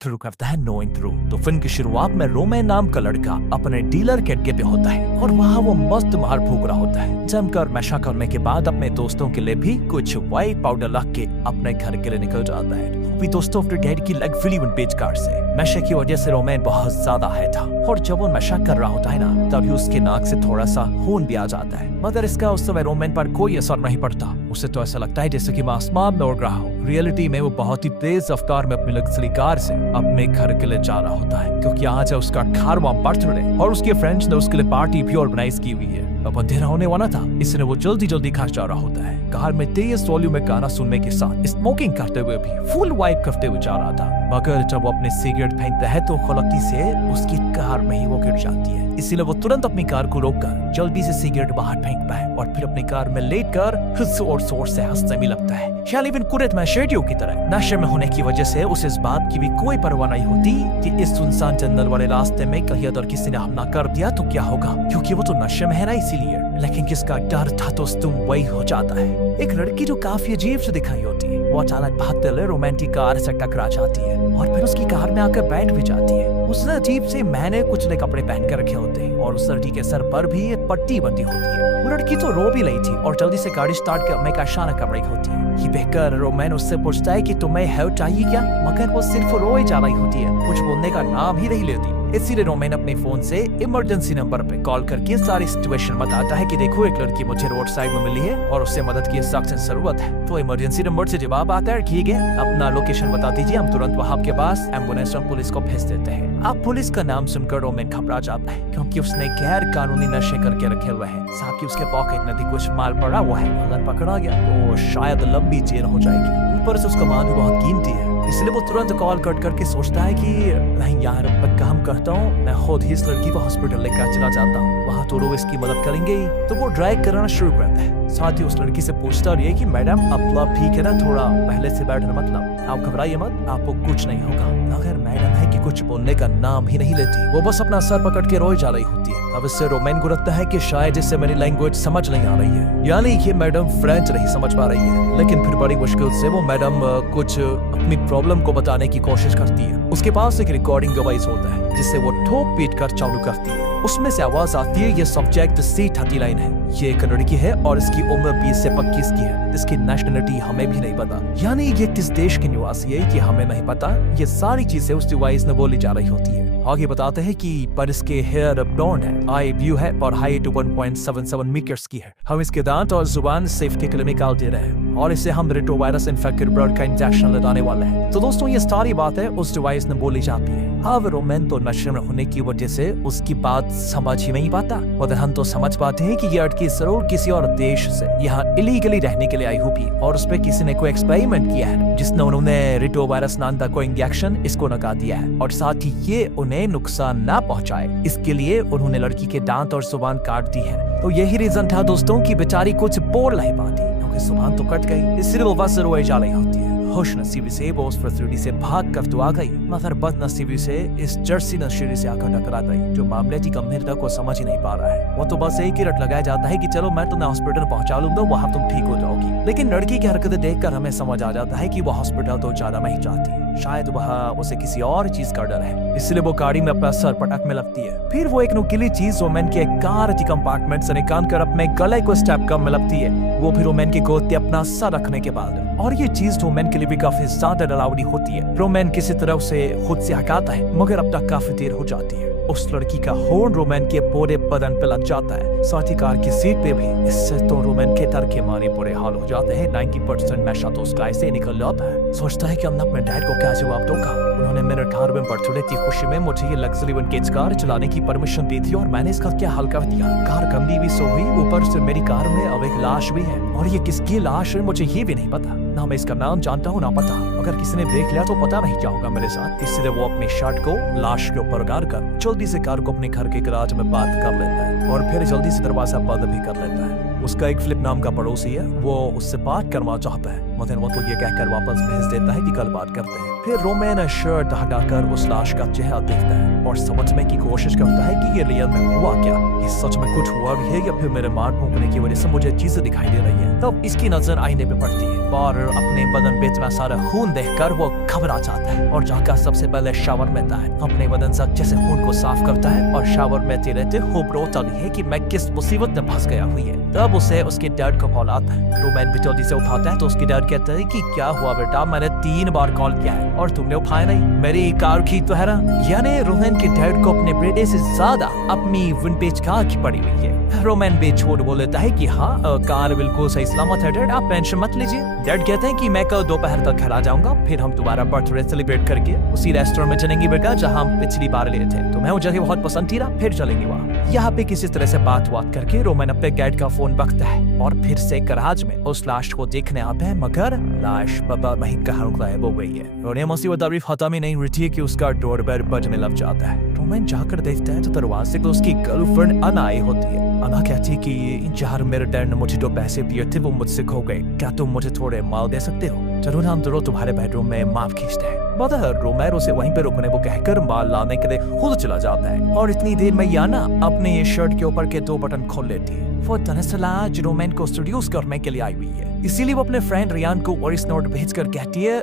शुरू करता है नोइंग थ्रू। तो फिल्म की शुरुआत में रोमैन नाम का लड़का अपने डीलर के अड्डे पे होता है और वहाँ वो मस्त मार फूक रहा होता है। जमकर नशा करने के बाद अपने दोस्तों के लिए भी कुछ व्हाइट पाउडर लग के अपने घर के लिए निकल जाता है। भी दोस्तों अपने डैडी की लेग फिली पेज कार से नशे की वजह से रोमैन बहुत ज्यादा है था और जब वो नशा कर रहा होता है ना तभी उसके नाक से थोड़ा सा खून भी आ जाता है, मगर इसका उस समय रोमैन पर कोई असर नहीं पड़ता। उसे तो ऐसा लगता है जैसे कि मैं आसमान में उड़ रहा हूँ। रियलिटी में वो बहुत ही तेज रफ्तार में अपनी लग्जरी कार से अपने घर के लिए जा रहा होता है, क्योंकि आज है उसका 18वां बर्थडे और उसके फ्रेंड्स ने उसके लिए पार्टी भी ऑर्गेनाइज की हुई है। अब अंधेरा होने वाला था, इसलिए वो जल्दी जल्दी घर जा रहा होता है। कार में तेज वॉल्यूम में गाना सुनने के साथ स्मोकिंग करते हुए भी फुल वाइब करते हुए जा रहा था, मगर जब वो अपने सिगरेट फेंकता है तो गलती से उसकी कार में ही वो गिर जाती है। इसीलिए वो तुरंत अपनी कार को रोककर जल्दी से सिगरेट बाहर फेंकता है और फिर अपनी कार में लेटकर जोर जोर से हंसने भी लगता है। शालिबिन कुरेट में शेडियो की तरह नशे में होने की वजह से उसे इस बात की भी कोई परवाह नहीं होती कि इस सुनसान जंगल वाले रास्ते में कहीं अगर किसी ने हमला कर दिया तो क्या होगा, क्योंकि वो तो नशे में है ना इसीलिए। लेकिन किसका डर था तो तुम वही हो जाता है। एक लड़की जो काफी अजीब से दिखाई होती है वो अचानक भागते हुए रोमांटिक कार से टकरा जाती है और फिर उसकी कार में आकर बैठ भी जाती है। उसने अजीब से मैंने कुछ नए कपड़े पहन कर रखे होते हैं और उस लड़की के सर पर भी एक पट्टी बंधी होती है। वो लड़की तो रो भी रही थी और जल्दी से गाड़ी स्टार्ट करने का इशारा कर रही होती है। ये देखकर रोमैन उससे पूछता है कि तुम्हें हेल्प चाहिए क्या, मगर वो सिर्फ रो ही जा रही होती है, कुछ बोलने का नाम ही नहीं लेती। इसीलिए रोमैन अपने फोन से इमरजेंसी नंबर पे कॉल करके सारी सिचुएशन बताता है कि देखो एक लड़की मुझे रोड साइड में मिली है और उससे मदद की सख्त जरूरत है। तो इमरजेंसी नंबर से जवाब आता है ठीक है अपना लोकेशन बता दीजिए, हम तुरंत वहाँ के पास एम्बुलेंस और पुलिस को भेज देते हैं। अब पुलिस का नाम सुनकर रोमैन घबरा जाता है क्योंकि उसने गैर कानूनी नशे करके रखे हुए हैं। साथ ही उसके पॉकेट में भी कुछ माल पड़ा हुआ है, अगर पकड़ा गया तो शायद लंबी जेल हो जाएगी। ऊपर से उसका माल भी बहुत कीमती है, इसलिए वो तुरंत कॉल कट करके सोचता है कि नहीं यार मैं काम करता हूँ, मैं खुद ही इस लड़की को हॉस्पिटल लेकर चला जाता हूँ, वहाँ तो लोग इसकी मदद करेंगे ही। तो वो ड्राइव करना शुरू करता है। साथ ही उस लड़की से पूछता रही है कि मैडम अब ठीक है ना, थोड़ा पहले से बैठना, मतलब आप घबराइए मत, आपको कुछ नहीं होगा। मगर मैडम है कि कुछ बोलने का नाम ही नहीं लेती, वो बस अपना सर पकड़ के रोए जा रही होती है। अब इससे रोमैन को लगता है कि शायद इससे मेरी लैंग्वेज समझ नहीं आ रही है, यानी ये मैडम फ्रेंच नहीं समझ पा रही है। लेकिन फिर बड़ी मुश्किल से वो मैडम कुछ अपनी प्रॉब्लम को बताने की कोशिश करती है। उसके पास एक रिकॉर्डिंग डिवाइस होता है जिससे वो ठोक पीट कर चालू करती है। उसमें से आवाज आती है ये सब्जेक्ट C39 है, ये एक लड़की है और इसकी उम्र 20 से 25 की है, इसकी नेशनलिटी हमें भी नहीं पता, यानी ये किस देश की निवासी है कि हमें नहीं पता। ये सारी चीजें उस डिवाइस में बोली जा रही होती है। आगे बताते हैं कि पर इसके हेयर ब्लॉन्ड है, आई ब्लू है और हाइट 1.77 मीटर्स की है। हम इसके दांत और जुबान सेफ्टी के लिए निकाल दे रहे हैं और इसे हम रेट्रोवायरस इन्फेक्टेड ब्लड का इंजेक्शन लगाने वाले हैं। तो दोस्तों ये सारी बातें उस डिवाइस में बोली जाती है। अब रोमैन तो नशे में होने की वजह से उसकी बात समझ ही नहीं पाता, मगर हम तो समझ पाते हैं कि ये लड़की जरूर किसी और देश से यहाँ इलीगली रहने के लिए आई होगी और उस पर किसी ने कोई एक्सपेरिमेंट किया है जिसने उन्होंने रेट्रोवायरस नाम का कोई इंजेक्शन इसको लगा दिया है और साथ ही ये उन्हें नुकसान ना पहुंचाए, इसके लिए उन्होंने लड़की के दांत और जुबान काट दी है। तो यही रीजन था दोस्तों की बेचारी कुछ बोल नहीं पाती क्योंकि जुबान तो कट गई, इसलिए वो बस रोए जा रही होती है। खुशनसीबी से वो उस फैसिलिटी से भाग कर तो आ गई, मगर बदनसीबी से इस जर्सी नशेड़ी से आकर टकरा गई जो मामले की गंभीरता को समझ ही नहीं पा रहा है। वो तो बस एक ही रट लगाया जाता है कि चलो मैं तुम्हें हॉस्पिटल पहुंचा लूंगा, वहां तुम ठीक हो जाओगी। लेकिन लड़की की हरकतें देखकर हमें समझ आ जाता है कि वो हॉस्पिटल तो ज्यादा नहीं चाहती, शायद वह उसे किसी और चीज का डर है, इसलिए वो गाड़ी में अपना सर पटकने लगती है। फिर वो एक नुकीली चीज रोमैन के कार की कंपार्टमेंट से निकाल कर अपने गले को स्टेप करने लगती है। वो फिर रोमैन की गोद पे अपना सर रखने के बाद, और ये चीज रोमैन के लिए भी काफी ज्यादा डरावनी होती है। रोमैन किसी तरह उसे खुद से हटाता है मगर अब तक काफी देर हो जाती है। उस लड़की का हॉर्न रोमैन के पूरे बदन पे लग जाता है, साथ ही कार की सीट पे भी। इससे तो रोमैन के डर के मारे बुरे हाल हो जाते हैं। 90% नशा तो उसका ऐसे निकल जाता है। सोचता है कि अब अपने डैड को क्या जवाब दूंगा। उन्होंने मेरे 18वें बर्थडे की खुशी में मुझे ये लग्जरी विंटेज कार चलाने की परमिशन दी थी और मैंने इसका क्या हल कर दिया। कार गंदी भी सो हुई, ऊपर से मेरी कार में अब एक लाश भी है और ये किसकी लाश है मुझे ये भी नहीं पता, ना मैं इसका नाम जानता हूँ ना पता। अगर किसी ने देख लिया तो पता नहीं क्या होगा मेरे साथ। इसलिए वो अपनी शर्ट को लाश के ऊपर गाड़ कर जल्दी से कार को अपने घर के गैराज में बंद कर लेता है और फिर जल्दी से दरवाजा बंद भी कर लेता है। उसका एक फिलिप नाम का पड़ोसी है, वो उससे बात करना चाहता है, मगर वो तो ये कहकर वापस भेज देता है कि कल बात करते हैं। फिर रोमन शर्ट हटाकर उस लाश का चेहरा देखता है और समझने की कोशिश करता है कि ये रियल में हुआ क्या, ये सच में कुछ हुआ भी है या फिर मेरे मार फूंकने की वजह से मुझे चीजें दिखाई दे रही है। तब इसकी नजर आईने पे पड़ती है और अपने बदन पे इतना सारा खून देखकर वो घबरा जाता है और जाकर सबसे पहले शावर में आता है, अपने बदन से अच्छे से खून को साफ करता है और शावर में रहते खूब रोता भी है कि मैं किस मुसीबत में फंस गया हुई है। तब उसे उसके डैड को कॉल आता है। रोमन भी जल्दी से उठाता है तो उसके डैड कहता है कि क्या हुआ बेटा, मैंने 3 बार कॉल किया है और तुमने उठाया नहीं, मेरी कार की तो है ना। यानी रोमन के डैड को अपने बेटे से ज्यादा अपनी विंटेज कार की पड़ी हुई है। रोमन भी छोड़ बोल देता है कि हाँ कार बिल्कुल सही सलामत है डैड, आप टेंशन मत लीजिए। डैड कहते हैं कि मैं कल दोपहर तक घर आ जाऊंगा, फिर हम दोबारा बर्थडे सेलिब्रेट करके उसी रेस्टोरेंट में चलेंगे बेटा जहाँ हम पिछली बार गए थे, तो मैं वो जगह बहुत पसंद थी ना, फिर चलेंगे वहाँ। यहाँ पे किसी तरह से बात करके रोमन अपने डैड का फोन रखता है और फिर से गराज में उस लाश को देखने आता है, मगर लाश बाबा वहीं कहाँ गायब हो गई है और ये मुसीबत अभी खत्म ही नहीं रहती है कि उसका डोरबेल बजने लग जाता है। रोमन जाकर देखता है तो दरवाजे पे उसकी गर्लफ्रेंड अना आई होती है। अना कहती है कि यार मेरे डैड ने मुझे 2 पैसे दिए थे, वो मुझसे खो गए, क्या तुम मुझे थोड़े माल दे सकते हो? जरूर हम दोनों तुम्हारे बेडरूम में माफ खींचते हैं। मगर रोमन उसे वहीं पे रुकने को कहकर माल लाने के लिए खुद चला जाता है और इतनी देर में याना अपने ये शर्ट के ऊपर के 2 बटन खोल लेती है। वो दरअसल आज रोमन को इंट्रोड्यूस करने के लिए आई हुई है, इसीलिए वो अपने फ्रेंड रियान को वॉइस नोट भेजकर कहती है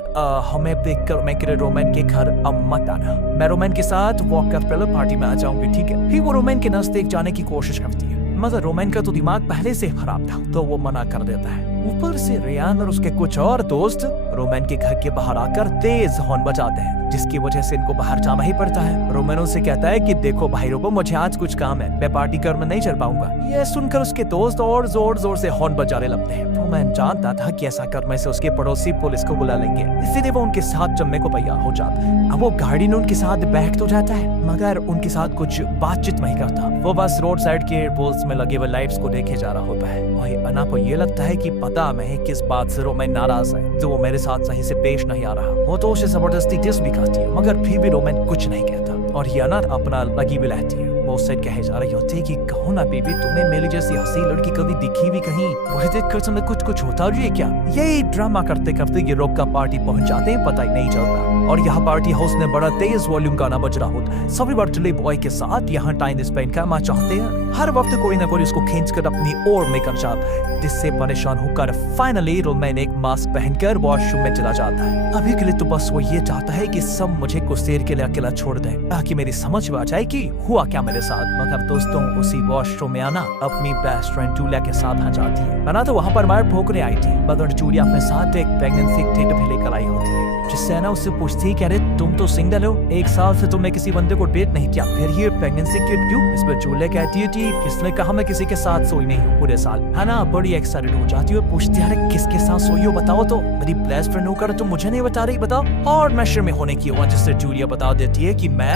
हमें देखकर मैं के रोमन के घर अब मत आना, मैं रोमन के साथ वॉक कर पहले पार्टी में आ जाऊंगी, ठीक है? फिर वो रोमन के नजदीक जाने की कोशिश करती है, मगर रोमन का तो दिमाग पहले से खराब था तो वो मना कर देता है। ऊपर से रियान और उसके कुछ और दोस्त रोमन के घर के बाहर आकर तेज हॉर्न बजाते हैं, जिसकी वजह से इनको बाहर जाना ही पड़ता है। रोमन उनसे कहता है कि देखो भाई रुको, मुझे आज कुछ काम है, मैं पार्टी कर में नहीं चल पाऊंगा। यह सुनकर उसके दोस्त और जोर जोर से हॉर्न बजाने लगते हैं। रोमन जानता था कि ऐसा करने से उसके पड़ोसी पुलिस को बुला लेंगे, इसीलिए वो उनके साथ जमने को तैयार हो जाता है। अब वो गाड़ी में उनके साथ बैठ तो जाता है, मगर उनके साथ कुछ बातचीत नहीं करता। वो बस रोड साइड के पोल्स में लगे हुए लाइट्स को देखे जा रहा होता है। वही अना को ये लगता है कि पता नहीं किस बात से रोमन नाराज है, जो वो मेरे साथ सही से पेश नहीं आ रहा। वो तो उसे जबरदस्ती किस भी कहती है, मगर फिर भी रोमन कुछ नहीं कहता और ये अना अपना लगी भी रहती है। वो उससे कहे जा रही होती है कि कहो ना बेबी, तुम्हें मेरी जैसी हंसी लड़की कभी दिखी भी कहीं? मुझे देखकर तुम्हें कुछ होता भी है क्या? यही ड्रामा करते करते ये रोक का पार्टी पहुंच जाते हैं, पता ही नहीं चलता। और यहाँ पार्टी हाउस में बड़ा तेज वॉल्यूम गाना बज रहा होता है। सभी बर्थडे बॉय के साथ यहाँ टाइम स्पेंड करना चाहते हैं। हर वक्त कोई ना कोई उसको खींचकर अपनी ओर में कर जाता है, जिससे परेशान होकर फाइनली रोमन एक मास्क पहनकर वॉशरूम में चला जाता है। अभी के लिए तो बस वो ये चाहता है कि सब मुझे कुछ देर के लिए अकेला छोड़ दे, ताकि मेरी समझ में आ जाए कि हुआ क्या मेरे साथ। मगर दोस्तों उसी वॉशरूम में आना अपनी बेस्ट फ्रेंड जूलिया के साथ आ जाती है। अना तो वहाँ पर मार ठोकने आई थी, मगर जूलिया अपने साथ एक प्रेगनेंसी किट भी लेकर आई होती है, जिससे अना उससे पूछती है कि अरे तुम तो सिंगल हो, 1 साल से तुमने किसी बंदे को डेट नहीं किया, फिर ये प्रेगनेंसी किट क्यों? इस पर जूलिया कहती है कि किसने कहा मैं किसी के साथ सोई नहीं हूँ पूरे साल। अना बड़ी एक्साइटेड हो जाती है, पूछती है अरे किसके साथ सोई हो बताओ तो, मेरी बेस्ट फ्रेंड होकर तुम मुझे नहीं बता रही, बताओ। और मैशर में होने की वजह से जूलिया बता देती है कि मैं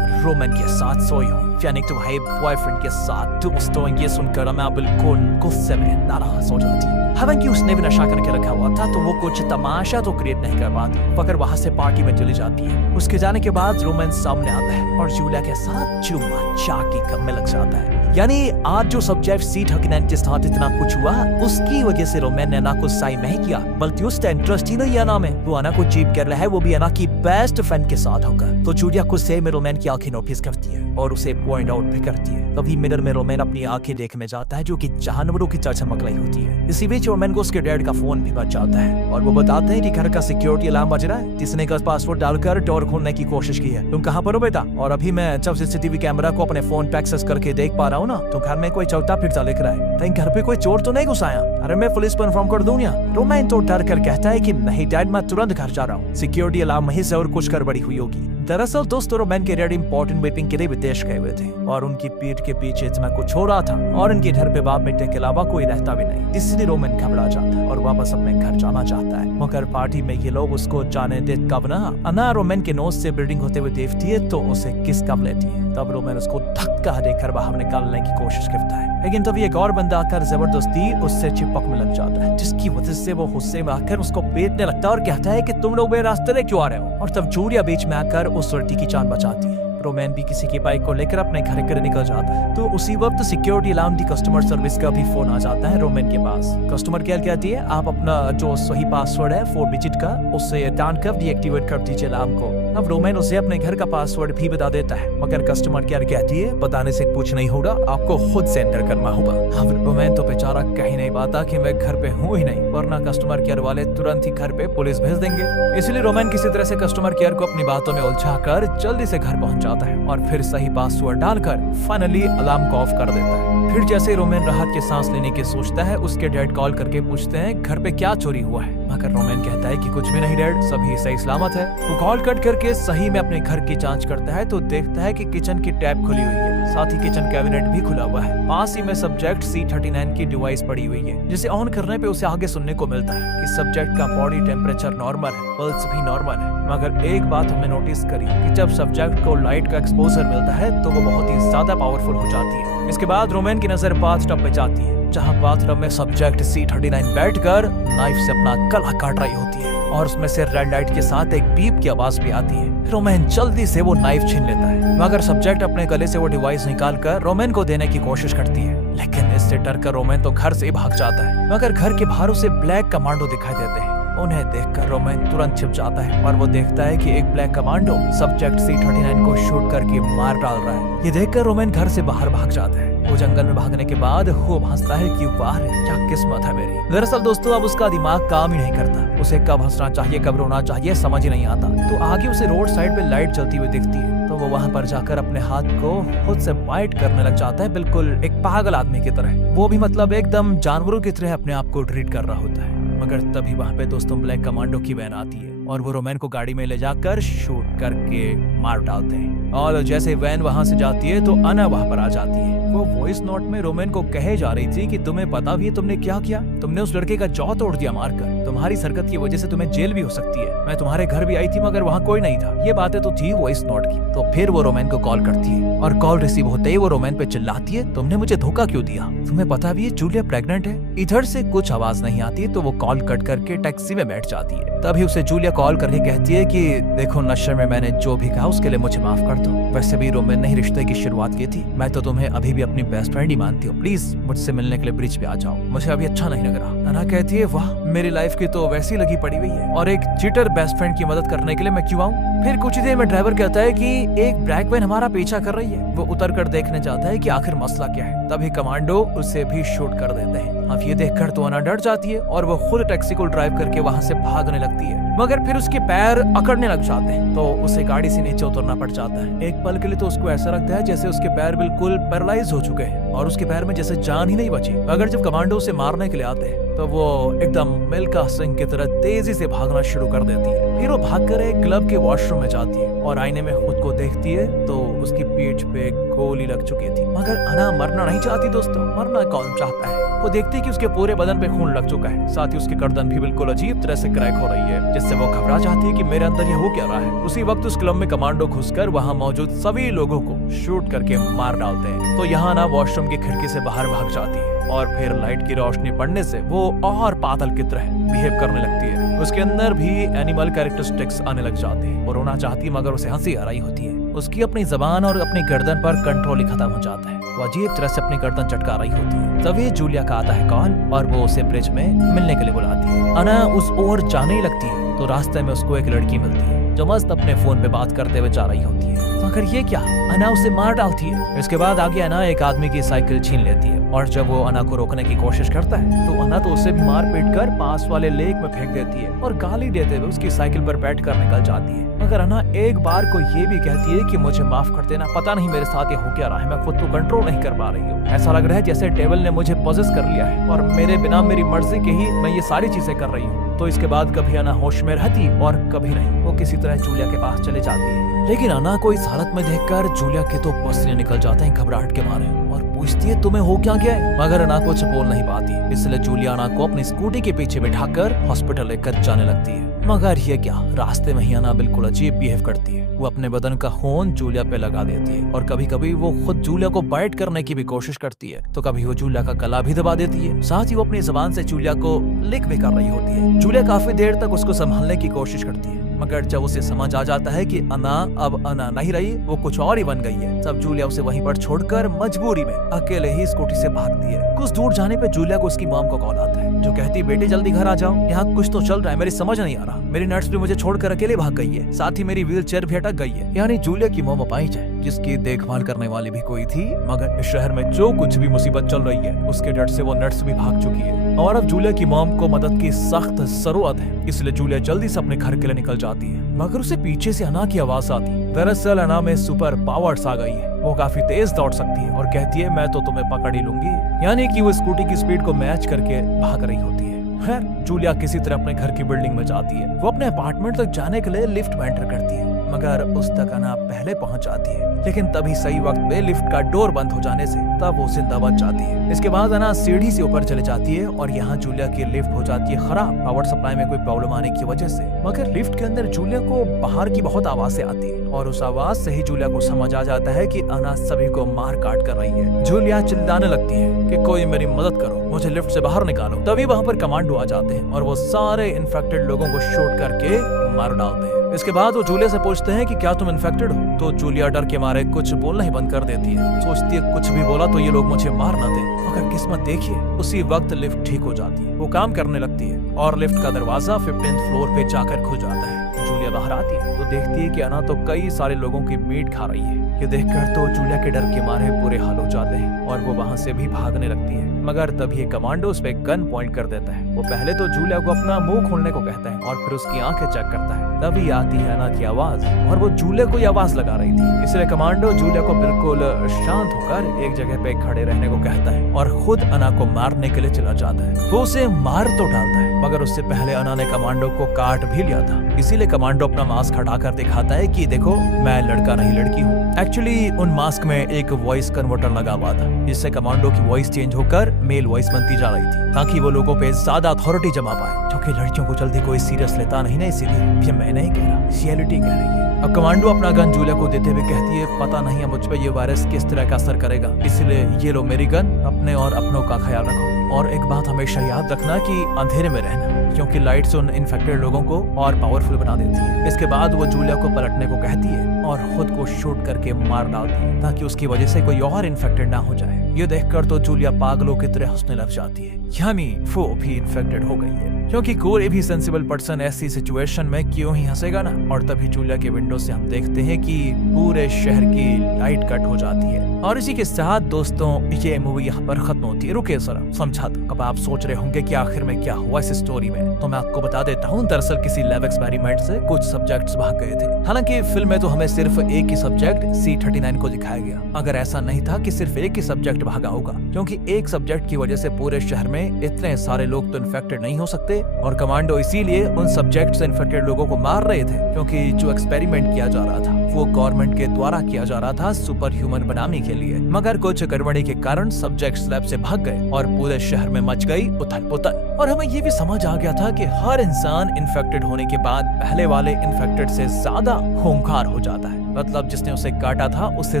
रोमन के साथ सोई हूँ, यानी तुम्हारे बॉयफ्रेंड के साथ। दोस्तों ये सुनकर मैं बिल्कुल गुस्से में नाराज हो जाती हूँ। हालांकि उसने भी नशा करके रखा हुआ था तो वो कुछ तमाशा तो क्रिएट नहीं कर पाती, मगर वहाँ से पार्टी में चली जाती है। उसके जाने के बाद रोमन सामने आता है और जूलिया के साथ चुम्मा चाकी करने लग जाता है। यानी आज जो सब्जेक्ट सीट हकीनैन के साथ इतना कुछ हुआ, उसकी वजह से रोमन ने अना को साइन नहीं किया, बल्कि उसका इंटरेस्ट ही नहीं अना में। वो अना को चीट कर रहा है, वो भी अना की बेस्ट फ्रेंड के साथ होगा। तो जूलिया गुस्से में रोमन की आंखें नोटिस करती है और उसे पॉइंट आउट भी करती है। तभी मिरर में रोमन अपनी आंखें देखने जाता है, जो कि जानवरों की तरह चमक रही होती है। इसी बीच रोमन को उसके डैड का फोन भी बच जाता है और वो बताते हैं कि घर का सिक्योरिटी अलार्म बज रहा है, जिसने का पासवर्ड डालकर डोर खोलने की कोशिश की है। तुम कहाँ पर हो बेटा? और अभी मैं जब सीसीटीवी कैमरा को अपने फोन पे एक्सेस करके देख पा रहा हूँ ना, तो घर में कोई चलता फिरता लिख रहा है, कहीं घर पे कोई चोर तो नहीं घुसाया? अरे मैं पुलिस पर इन्फॉर्म कर दूं या? रोमन तो डर कर कहता है कि नहीं डैड, मैं तुरंत घर जा रहा हूँ, सिक्योरिटी अलार्म वहीं से और कुछ गड़बड़ी हुई होगी। दरअसल दोस्तों रोमन के डैड इंपॉर्टेंट मीटिंग के लिए विदेश गए हुए थे और उनकी पीठ के पीछे इतना कुछ हो रहा था और इनके घर पे बाप बेटे के अलावा कोई रहता भी नहीं, इसलिए रोमन घबरा जाता है और वापस अपने घर जाना चाहता है। मगर पार्टी में ये लोग उसको जाने दे कब ना। अना रोमन के नोज से बिल्डिंग होते हुए देखती है तो उसे किस कब लेती है। तब रोमन उसको धक्का देकर बाहर निकालने की कोशिश करता है, लेकिन तभी एक और बंदा आकर जबरदस्ती उससे चिपकने लग जाता है, जिसकी वजह से वो गुस्से में आकर उसको पीटने लगता है और कहता है कि तुम लोग मेरे रास्ते में क्यों आ रहे हो। और तब जूलिया बीच में आकर उस लड़की की जान बचाती है। रोमैन भी किसी की बाइक को लेकर अपने घर के लिए निकल जाता है। तो उसी वक्त security alarm the customer service का भी फोन आ जाता है रोमैन के पास। कस्टमर केयर कहती है आप अपना जो सही पासवर्ड है 4 डिजिट का उससे जानकर डीएक्टिवेट कर दीजिए अलार्म को। अब रोमैन उसे अपने घर का पासवर्ड भी बता देता है, मगर कस्टमर केयर कहती है बताने से कुछ नहीं होगा, आपको खुद से एंटर करना होगा। अब रोमैन तो बेचारा कहीं नहीं पाता कि मैं घर पे हूँ ही नहीं, वरना कस्टमर केयर वाले तुरंत ही घर पे पुलिस भेज देंगे। इसलिए रोमैन किसी तरह से कस्टमर केयर को अपनी बातों में उलझा कर जल्दी से घर पहुंच जाता है और फिर सही पासवर्ड डालकर फाइनली अलार्म को ऑफ कर देता है। फिर जैसे रोमैन राहत की सांस लेने की सोचता है, उसके डैड कॉल करके पूछते हैं घर पे क्या चोरी हुआ है, मगर रोमैन कहता है कि कुछ भी नहीं डैड, सभी सही सलामत है। वो कॉल कट करके सही में अपने घर की जांच करता है तो देखता है कि किचन की टैप खुली हुई है, साथ ही किचन कैबिनेट भी खुला हुआ है। पास ही में सब्जेक्ट C39 की डिवाइस पड़ी हुई है, जिसे ऑन करने पे उसे आगे सुनने को मिलता है कि सब्जेक्ट का बॉडी टेम्परेचर नॉर्मल है, पल्स भी नॉर्मल है। मगर एक बात हमने नोटिस करी कि जब सब्जेक्ट को लाइट का एक्सपोजर मिलता है तो वो बहुत ही ज्यादा पावरफुल हो जाती है। इसके बाद रोमैन की नजर बाथटब पे जाती है, जहाँ बाथटब में सब्जेक्ट C39 बैठकर नाइफ से अपना गला काट रही होती है और उसमें से रेड लाइट के साथ एक बीप की आवाज भी आती है। रोमैन जल्दी से वो नाइफ छीन लेता है, मगर सब्जेक्ट अपने गले से वो डिवाइस निकालकर रोमैन को देने की कोशिश करती है, लेकिन इससे डरकर रोमैन तो घर से ही भाग जाता है। मगर घर के बाहर उसे ब्लैक कमांडो दिखाई देते हैं। उन्हें देखकर रोमैन तुरंत छिप जाता है और वो देखता है कि एक ब्लैक कमांडो सब्जेक्ट C39 को शूट करके मार डाल रहा है। ये देखकर रोमैन घर से बाहर भाग जाता है। वो जंगल में भागने के बाद खूब हंसता है कि वाह रे क्या किस्मत है मेरी। दरअसल दोस्तों अब उसका दिमाग काम ही नहीं करता, उसे कब हंसना चाहिए कब रोना चाहिए समझ ही नहीं आता। तो आगे उसे रोड साइड पे लाइट जलती हुई दिखती है, तो वो वहाँ पर जाकर अपने हाथ को खुद से बाइट करने लग जाता है, बिल्कुल एक पागल आदमी की तरह। वो भी मतलब एकदम जानवरों की तरह अपने आप को ट्रीट कर रहा होता है। मगर तभी वहाँ पे दोस्तों ब्लैक कमांडो की वैन आती है और वो रोमैन को गाड़ी में ले जाकर शूट करके मार डालते हैं। और जैसे वैन वहाँ से जाती है तो अना वहाँ पर आ जाती है। वो वॉइस नोट में रोमैन को कहे जा रही थी कि तुम्हें पता भी है तुमने क्या किया, तुमने उस लड़के का जौ तोड़ दिया मारकर, तुम्हारी हरकत की वजह से तुम्हें जेल भी हो सकती है। मैं तुम्हारे घर भी आई थी मगर वहाँ कोई नहीं था। ये बातें तो थी वॉइस नोट की। तो फिर वो रोमैन को कॉल करती है और कॉल रिसीव होते ही वो रोमैन पे चिल्लाती है, तुमने मुझे धोखा क्यों दिया, तुम्हें पता भी है जूलिया प्रेग्नेंट है। इधर से कुछ आवाज नहीं आती तो वो कॉल कट करके टैक्सी में बैठ जाती है। तभी उसे जूलिया कॉल करके कहती है कि देखो नशे में मैंने जो भी कहा उसके लिए मुझे माफ कर दो। वैसे भी रोमैन ने ही रिश्ते की शुरुआत की थी, मैं तो तुम्हें अभी भी अपनी बेस्ट फ्रेंड ही मानती हूँ, प्लीज मुझसे मिलने के लिए ब्रिज पे आ जाओ, मुझे अभी अच्छा नहीं लग रहा। अना कहती है वाह मेरी लाइफ की तो वैसी लगी पड़ी हुई है और एक चीटर बेस्ट फ्रेंड की मदद करने के लिए मैं क्यों आऊँ। फिर कुछ ही देर में ड्राइवर कहता है कि एक ब्लैक वैन हमारा पीछा कर रही है। वो उतर कर देखने जाता है कि आखिर मसला क्या है। तभी कमांडो उसे भी शूट कर देते हैं। अब ये देखकर तो अना डर जाती है और वो खुद टैक्सी को ड्राइव करके वहाँ से भागने लगती है, मगर फिर उसके पैर अकड़ने लग जाते हैं तो उसे गाड़ी से नीचे उतरना पड़ जाता है। एक पल के लिए तो उसको ऐसा लगता है जैसे उसके पैर बिल्कुल पैरालाइज हो चुके हैं और उसके पैर में जैसे जान ही नहीं बची। मगर जब कमांडो उसे मारने के लिए आते हैं तो वो एकदम मिल्खा सिंह की तरह तेजी से भागना शुरू कर देती है। फिर वो भागकर एक क्लब के वॉशरूम में जाती है और आईने में खुद को देखती है तो उसकी पीठ पे गोली लग चुकी थी। मगर अना मरना नहीं चाहती दोस्तों, मरना कौन चाहता है। वो देखती है कि उसके पूरे बदन पे खून लग चुका है, साथ ही उसकी गर्दन भी बिल्कुल अजीब तरह से क्रैक हो रही है, जिससे वो घबरा जाती है कि मेरे अंदर ये हो क्या रहा है। उसी वक्त उस क्लब में कमांडो घुसकर वहाँ मौजूद सभी लोगों को शूट करके मार डालते हैं। तो यहाँ ना वॉशरूम की खिड़की से बाहर भाग जाती है और फिर लाइट की रोशनी पड़ने से वो और पागल की तरह बिहेव करने लगती है। उसके अंदर भी एनिमल कैरेक्टरिस्टिक्स आने लग जाते हैं। वो रोना चाहती है मगर उसे हंसी आ रही होती है। उसकी अपनी जबान और अपनी गर्दन पर कंट्रोल ही खत्म हो जाता है। वो अजीब तरह से अपनी गर्दन चटका रही होती है। तभी जूलिया का आता है कॉल और वो उसे ब्रिज में मिलने के लिए बुलाती है। अना उस ओर जाने ही लगती है तो रास्ते में उसको एक लड़की मिलती है जो मस्त अपने फोन पे बात करते हुए जा रही होती है। मगर ये क्या, अना उसे मार डालती है। इसके बाद आगे अना एक आदमी की साइकिल छीन लेती है और जब वो अना को रोकने की कोशिश करता है तो अना तो उसे भी मार पीट कर पास वाले लेक में फेंक देती है और गाली देते हुए उसकी साइकिल पर बैठकर निकल जाती है। मगर अना एक बार को ये भी कहती है कि मुझे माफ कर देना, पता नहीं मेरे साथ ये हो क्या रहा है, मैं खुद को कंट्रोल नहीं कर पा रही हूँ। ऐसा लग रहा है जैसे डेविल ने मुझे पोजेस कर लिया है और मेरे बिना मेरी मर्जी के ही मैं ये सारी चीजें कर रही हूँ। तो इसके बाद कभी अना होश में रहती और कभी नहीं। वो किसी तरह जूलिया के पास चले जाती है, लेकिन अना को इस हालत में देखकर जूलिया के तो पसीने निकल जाते हैं घबराहट के मारे और पूछती है तुम्हें हो क्या गया है। मगर अना कुछ बोल नहीं पाती, इसलिए जूलिया अना को अपनी स्कूटी के पीछे बिठाकर हॉस्पिटल लेकर जाने लगती है। मगर ये क्या, रास्ते में ही अना बिल्कुल अजीब बिहेव करती है। वो अपने बदन का खून जूलिया पे लगा देती है और कभी कभी वो खुद जूलिया को बाइट करने की भी कोशिश करती है, तो कभी वो जूलिया का गला भी दबा देती है। साथ ही वो अपनी जुबान से जूलिया को लिक भी कर रही होती है। जूलिया काफी देर तक उसको संभालने की कोशिश करती है मगर जब उसे समझ आ जाता है कि अना अब अना नहीं रही, वो कुछ और ही बन गई है, तब जूलिया उसे वहीं पर छोड़कर मजबूरी में अकेले ही स्कूटी से भागती है। कुछ दूर जाने पे जूलिया को उसकी मॉम का कॉल आता है, जो कहती बेटे जल्दी घर आ जाओ, यहाँ कुछ तो चल रहा है, मेरी समझ नहीं आ रहा। मेरी नर्स भी मुझे छोड़कर अकेले भाग गई है, साथ ही मेरी व्हील चेयर भी अटक गई है। यानी जूलिया की मॉम अपाहिज है, जिसकी देखभाल करने वाली भी कोई थी, मगर इस शहर में जो कुछ भी मुसीबत चल रही है उसके डर से वो नर्स भी भाग चुकी है। और अब जूलिया की मॉम को मदद की सख्त जरूरत है, इसलिए जूलिया जल्दी से अपने घर के लिए निकल जाती है, मगर उसे पीछे से अना की आवाज आती। दरअसल अना में सुपर पावर्स आ गई है, वो काफी तेज दौड़ सकती है और कहती है मैं तो तुम्हें पकड़ ही लूंगी। यानी कि वो स्कूटी की स्पीड को मैच करके भाग रही होती है। खैर जूलिया किसी तरह अपने घर की बिल्डिंग में जाती है। वो अपने अपार्टमेंट तक जाने के लिए लिफ्ट में एंटर करती है, मगर उस तक अना पहले पहुंच जाती है। लेकिन तभी सही वक्त पे लिफ्ट का डोर बंद हो जाने से तब वो जिंदा बच जाती है। इसके बाद अना सीढ़ी से ऊपर चले जाती है और यहाँ जूलिया की लिफ्ट हो जाती है खराब, पावर सप्लाई में कोई प्रॉब्लम आने की वजह से। मगर लिफ्ट के अंदर जूलिया को बाहर की बहुत आवाजें आती है और उस आवाज से ही जूलिया को समझ आ जाता है कि अना सभी को मार काट कर रही है। जूलिया चिल्लाने लगती है कि कोई मेरी मदद करो, मुझे लिफ्ट से बाहर निकालो। तभी वहाँ पर कमांडो आ जाते हैं और वो सारे इन्फेक्टेड लोगों को शूट करके मार डालते हैं। इसके बाद वो जूलिया से पूछते हैं कि क्या तुम इन्फेक्टेड हो, तो जूलिया डर के मारे कुछ बोलना ही बंद कर देती है। सोचती है कुछ भी बोला तो ये लोग मुझे मार ना दे। मगर किस्मत देखिए, उसी वक्त लिफ्ट ठीक हो जाती है, वो काम करने लगती है और लिफ्ट का दरवाजा 15th फ्लोर पे जाकर खुल जाता है। जूलिया बाहर आती है तो देखती है कि अना तो कई सारे लोगों की मीट खा रही है। ये देखकर तो जूलिया के डर के मारे बुरे हाल हो जाते हैं और वो वहाँ से भी भागने लगती है। मगर तभी ये कमांडो उस पे गन पॉइंट कर देता है। वो पहले तो जूलिया को अपना मुंह खोलने को कहता है और फिर उसकी आंखें चेक करता है। तभी आती है अना की आवाज और वो जूलिया को आवाज लगा रही थी। इसलिए कमांडो जूलिया को बिल्कुल शांत होकर एक जगह पे खड़े रहने को कहता है और खुद अना को मारने के लिए चला जाता है। वो उसे मार तो डालता है, मगर उससे पहले अना ने कमांडो को काट भी लिया था। इसीलिए कमांडो अपना मास्क हटाकर दिखाता है कि देखो मैं लड़का नहीं लड़की हूँ। एक्चुअली उन मास्क में एक वॉइस कन्वर्टर लगा हुआ था, जिससे कमांडो की वॉइस चेंज होकर मेल वॉइस बनती जा रही थी, ताकि वो लोगों पे ज्यादा अथॉरिटी जमा पाए, क्योंकि लड़कियों को जल्दी कोई सीरियस लेता नहीं ना, इसीलिए। ये मैं नहीं कह रहा, रियलिटी कह रही है। अब कमांडो अपना गन जूलिया को देते हुए कहती है पता नहीं है मुझ पे ये वायरस किस तरह का असर करेगा, इसलिए ये लो मेरी गन, अपने और अपनों का ख्याल रखो। और एक बात हमेशा याद रखना कि अंधेरे में रहना, क्योंकि लाइट्स उन इन्फेक्टेड लोगों को और पावरफुल बना देती है। इसके बाद वो जूलिया को पलटने को कहती है और खुद को शूट करके मार डालती है, ताकि उसकी वजह से कोई और इन्फेक्टेड ना हो जाए। ये देखकर तो जूलिया पागलों की तरह हंसने लग जाती है, यानी वो भी इन्फेक्टेड हो गई है, क्योंकि कोई भी सेंसिबल पर्सन ऐसी सिचुएशन में क्यों ही हंसेगा ना। और तभी जूलिया के विंडो से हम देखते हैं कि पूरे शहर की लाइट कट हो जाती है। और इसी के साथ दोस्तों ये मूवी यहाँ पर खत्म होती है। रुके जरा समझाता हूं। अब आप सोच रहे होंगे कि आखिर में क्या हुआ इस स्टोरी में, तो मैं आपको बता देता हूँ। दरअसल किसी लैब एक्सपेरिमेंट से कुछ सब्जेक्ट्स भाग गए थे। हालांकि फिल्म में तो हमें सिर्फ एक ही सब्जेक्ट C39 को दिखाया गया, अगर ऐसा नहीं था कि सिर्फ एक ही सब्जेक्ट भागा होगा, क्योंकि एक सब्जेक्ट की वजह से पूरे शहर में इतने सारे लोग तो इन्फेक्टेड नहीं हो सकते। और कमांडो इसीलिए उन सब्जेक्ट से इन्फेक्टेड लोगों को मार रहे थे, क्योंकि जो एक्सपेरिमेंट किया जा रहा था वो गवर्नमेंट के द्वारा किया जा रहा था सुपर ह्यूमन बनाने के लिए। मगर कुछ गड़बड़ी के कारण सब्जेक्ट्स लैब से भाग गए और पूरे शहर में मच गई उथल पुथल। और हमें ये भी समझ आ गया था कि हर इंसान इन्फेक्टेड होने के बाद पहले वाले इन्फेक्टेड से ज्यादा खूंखार हो जाता है, मतलब जिसने उसे काटा था उससे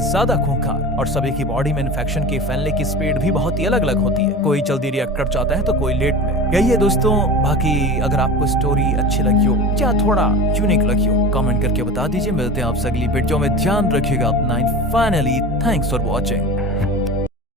ज्यादा खूंखार। और सभी की बॉडी में इन्फेक्शन के फैलने की स्पीड भी बहुत ही अलग अलग होती है, कोई जल्दी रिएक्ट कर जाता है तो कोई लेट में। यही है दोस्तों। बाकी अगर आपको स्टोरी अच्छी लगी हो या थोड़ा यूनिक लगी हो, कमेंट करके बता दीजिए। मिलते हैं आपसे अगली वीडियो में, ध्यान रखिएगा अपना। Finally thanks for watching.